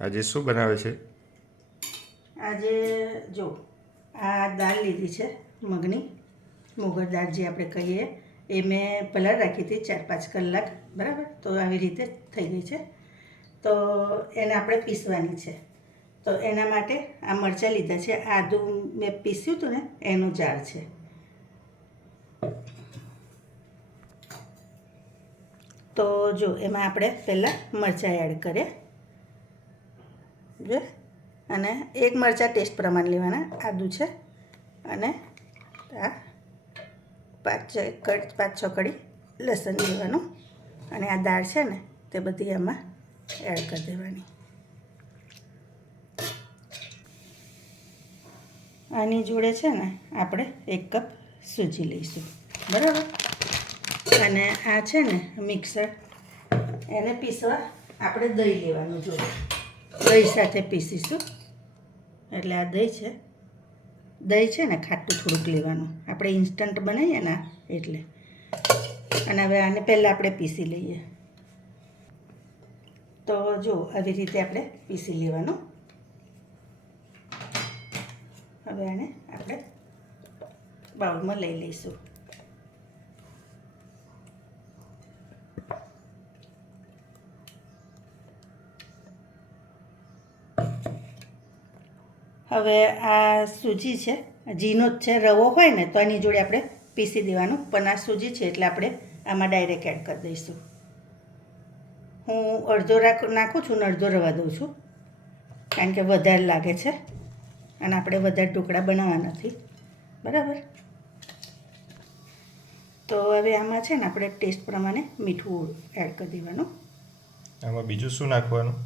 આજે શું બનાવે છે? આજે જો આ દાળ લીધી છે મગની, મોગર દાળ જે આપણે કહીએ, એ મેં પલાળ રાખી હતી 4-5 કલાક, બરાબર. તો આવી રીતે થઈ ગઈ છે. તો એને આપણે પીસવાની છે. તો એના માટે આ મરચાં લીધા છે, આદું મેં પીસ્યું હતું ને એનું ઝાડ છે. તો જો એમાં આપણે પહેલાં મરચાં એડ કરીએ, જો. અને એક મરચાં ટેસ્ટ પ્રમાણે લેવાના, આદું છે, અને આ 5-6 કળી લસણ લેવાનું, અને આ દાળ છે ને તે બધી આમાં એડ કરી દેવાની. આની જોડે છે ને આપણે 1 કપ સૂજી લઈશું, બરાબર. અને આ છે ને મિક્સર, એને પીસવા આપણે દહીં લેવાનું જોડે, દહીં સાથે પીસીશું. એટલે આ દહીં છે ને ખાટું થોડુંક લેવાનું, આપણે ઇન્સ્ટન્ટ બનાવીએ ને એટલે. અને હવે આને પહેલાં આપણે પીસી લઈએ. તો જો આવી રીતે આપણે પીસી લેવાનું. હવે આને આપણે બાઉલમાં લઈ લઈશું. હવે આ સૂજી છે, ઝીનો જ છે, રવો હોય ને તો આની જોડે આપણે પીસી દેવાનું, પણ આ સૂજી છે એટલે આપણે આમાં ડાયરેક્ટ એડ કરી દઈશું. હું અડધો નાખું છું ને અડધો રવા દઉં છું, કારણ કે વધારે લાગે છે અને આપણે વધારે ઢોકળા બનાવવા નથી, બરાબર. તો હવે આમાં છે ને આપણે ટેસ્ટ પ્રમાણે મીઠું એડ કરી દેવાનું. આમાં બીજું શું નાખવાનું?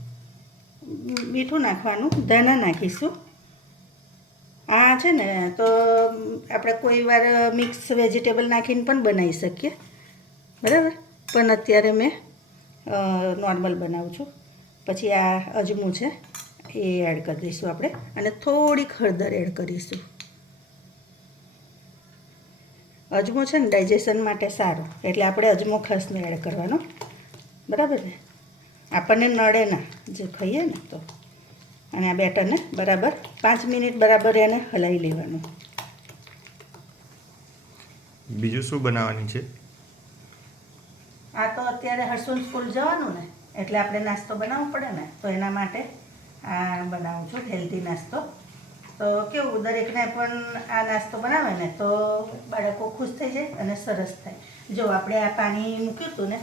મીઠું નાખવાનું, ધાણા નાખીશું. આ છે ને તો આપણે કોઈ વાર મિક્સ વેજીટેબલ નાખીને પણ બનાવી શકીએ, બરાબર. પણ અત્યારે મેં નોર્મલ બનાવું છું. પછી આ અજમું છે એ એડ કરી દઈશું આપણે, અને થોડીક હળદર એડ કરીશું. અજમો છે ને ડાયજેશન માટે સારું, એટલે આપણે અજમો ખાસ એડ કરવાનો, બરાબર ને. આપણને નડે ના જે ખાઈએ ને તો. અને આ બેટરને બરાબર 5 મિનિટ બરાબર એને હલાવી લેવાનું. બીજું શું બનાવવાની છે? આ તો અત્યારે હર્ષુન સ્કૂલ જવાનું ને, એટલે આપણે નાસ્તો બનાવવો પડે ને, તો એના માટે આ બનાવું છું હેલ્ધી નાસ્તો. તો કેવું, દરેકને પણ આ નાસ્તો બનાવે ને તો બાળકો ખુશ થઈ જાય અને સરસ થાય. જો આપણે આ પાણી મૂક્યું હતું ને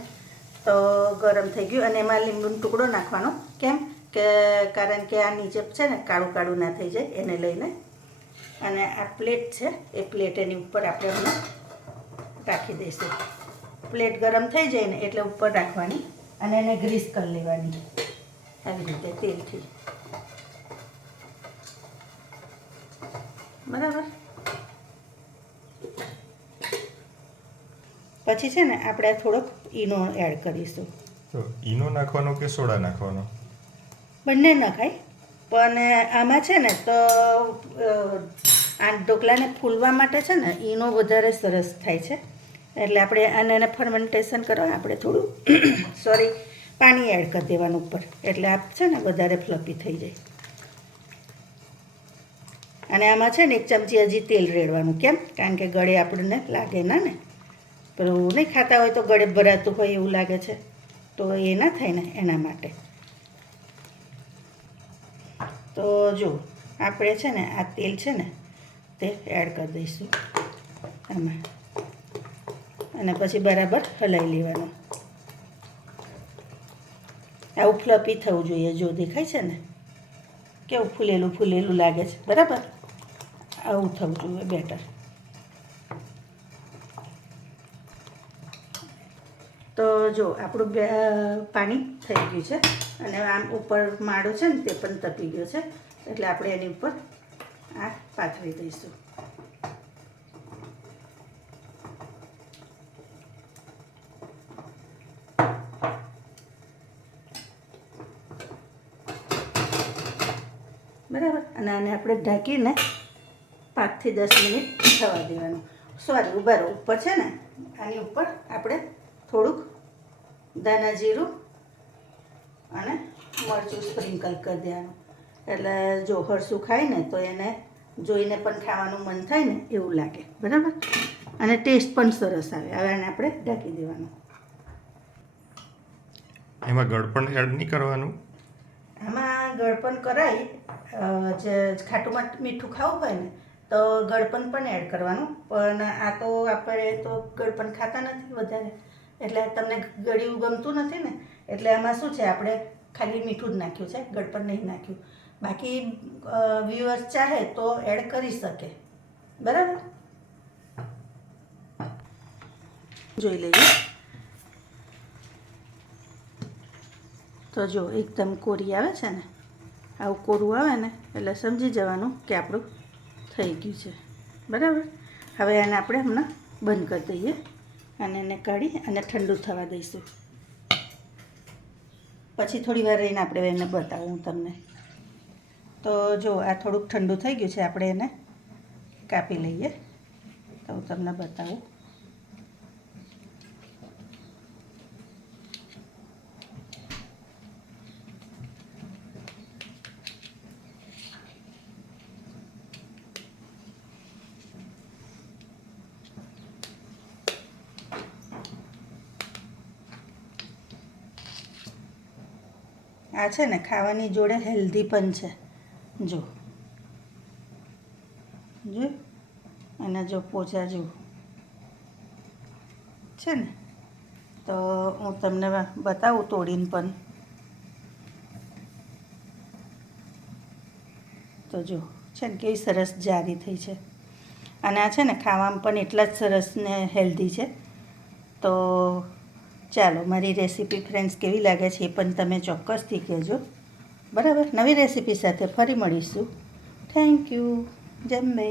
તો ગરમ થઈ ગયું, અને એમાં લીંબુનો ટુકડો નાખવાનો. કેમ કે કારણ કે આ નીચે છે ને કાળું કાળું ના થઈ જાય એને લઈને. અને આ પ્લેટ છે એ પ્લેટ એની ઉપર આપણે હમણાં રાખી દઈશું. પ્લેટ ગરમ થઈ જાય ને એટલે ઉપર રાખવાની, અને એને ગ્રીસ કરી લેવાની આવી રીતે તેલથી, બરાબર. પછી છે ને આપણે થોડોક ઈનો એડ કરીશું. તો ઈનો નાખવાનો કે સોડા નાખવાનો? બંને નખાય, પણ આમાં છે ને તો આ ઢોકળાને ફૂલવા માટે છે ને ઈનો વધારે સરસ થાય છે. એટલે આપણે આને ફર્મેન્ટેશન કરવા આપણે થોડું પાણી એડ કરી દેવાનું ઉપર, એટલે આ છે ને વધારે ફ્લફી થઈ જાય. અને આમાં છે ને 1 ચમચી હજી તેલ રેડવાનું. કેમ? કારણ કે ગળે આપણને લાગે ના ને, પેલું નહીં ખાતા હોય તો ગળે ભરાતું હોય એવું લાગે છે, તો એ ના થાય ને એના માટે. તો જો આપણે છે ને આ તેલ છે ને તે એડ કરી દઈશું આમાં, અને પછી બરાબર હલાવી લેવાનું. આવું ફ્લફી થવું જોઈએ. જો દેખાય છે ને કેવું ફૂલેલું ફૂલેલું લાગે છે, બરાબર. આવું થવું જોઈએ બેટર. તો જો આપણું પાણી થઈ ગયું છે, અને આમ ઉપર માળો છે ને તે પણ તપી ગયો છે, એટલે આપણે એની ઉપર આ પાથરી દઈશું. બરાબર. અને આને આપણે ઢાંકીને 5 થી 10 મિનિટ થવા દેવાનું. સોરી, ઉભા રહો. ઉપર છે ને આની ઉપર આપણે થોડુંક ધાણા જીરું અને મરચું સ્પ્રિંકલ કરી દેવાનું. એટલે જો હરસું ખાય ને તો એને જોઈને પણ ખાવાનું મન થાય ને એવું લાગે, બરાબર. અને ટેસ્ટ પણ સરસ આવે. હવે આને આપણે ઢાંકી દેવાનું. એમાં ગળપણ એડ નહીં કરવાનું? આમાં ગળપણ કરાય. જે ખાટું મીઠું ખાવું હોય ને તો ગળપણ પણ એડ કરવાનું, પણ આ તો આપણે તો ગળપણ ખાતા નથી વધારે, એટલે તમને ગળ્યું ગમતું નથી ને, એટલે આમાં શું છે, આપણે ખાલી મીઠું જ નાખ્યું છે, ગળપણ નહીં નાખ્યું. બાકી વ્યુઅર્સ ચાહે તો એડ કરી શકે, બરાબર. જોઈ લઈએ. તો જો એકદમ કોરી આવે છે ને, આવું કોરું આવે ને એટલે સમજી જવાનું કે આપણું થઈ ગયું છે, બરાબર. હવે આને આપણે હમણાં બંધ કરી દઈએ અને એને કાઢી અને ઠંડુ થવા દઈશું. પછી થોડી વાર રહીને આપણે એને બતાવું તમને. તો જો આ થોડુંક ઠંડુ થઈ ગયું છે, આપણે એને કાપી લઈએ તો હું તમને બતાવું. આ છે ને ખાવાની જોડે હેલ્ધી પણ છે. જો જો અને જો પોચા જો છે ને, તો હું તમને બતાવું તોડીને પણ. તો જો છે ને કેવી સરસ જારી થઈ છે. અને આ છે ને ખાવામાં પણ એટલા જ સરસ ને હેલ્ધી છે. તો ચાલો, મારી રેસીપી ફ્રેન્ડ્સ કેવી લાગે છે એ પણ તમે ચોક્કસથી કહેજો, બરાબર. નવી રેસીપી સાથે ફરી મળીશું. Thank you. જય અંબે.